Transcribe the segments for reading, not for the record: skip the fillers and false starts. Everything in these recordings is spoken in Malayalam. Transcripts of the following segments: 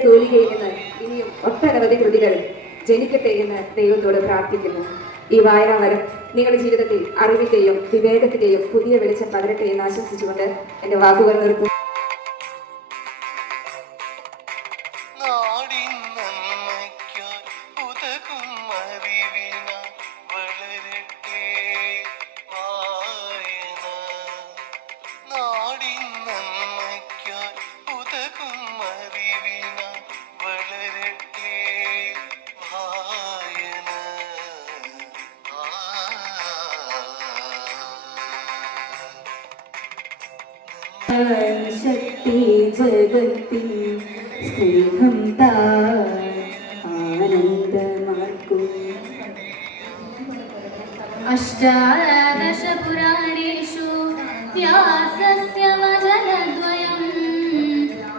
തൂലികയെന്ന് ഇനിയും ഒട്ടനവധി കൃതികൾ ജനിക്കട്ടെ എന്ന് ദൈവത്തോട് പ്രാർത്ഥിക്കുന്നു. ഈ വായനാവരം നിങ്ങളുടെ ജീവിതത്തിൽ അറിവിന്റെയും വിവേകത്തിന്റെയും പുതിയ വെളിച്ചം പകരട്ടെ എന്ന് ആശംസിച്ചുകൊണ്ട് എന്റെ വാക്കുകൾ നിർത്തുന്നു. ശക്തി ജഗത്തിൽ സ്നേഹം ആനന്ദമാക്കും. അഷ്ടാദശ പുരാണേഷു വ്യാസസ്യ വചനദ്വയം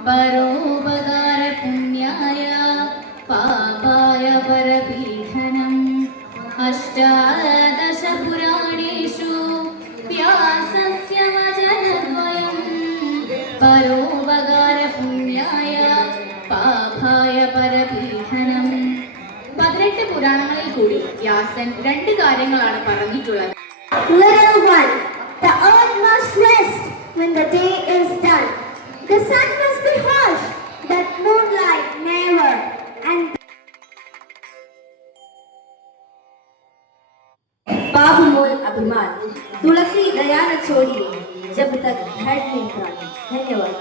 പരോപകാര പുണ്യായ പാപായ പരപീഡനം. അഷ്ടാദശ പുരാണേഷു വ്യാസസ്യ വചനദ്വയം പരോപകാര പുണ്യായ പാപായ പരപീഡനം. 18 പുരാണങ്ങളിൽ കൂടി വ്യാസൻ 2 കാര്യങ്ങളാണ് പറഞ്ഞിട്ടുള്ളത്. Little one, the earth must rest when the day is done. The sun must be harsh, that moonlight never. And पाप मोल अभिमान तुलसी दया न छोड़ी जब तक धड़ नहीं प्राणी. धन्यवाद.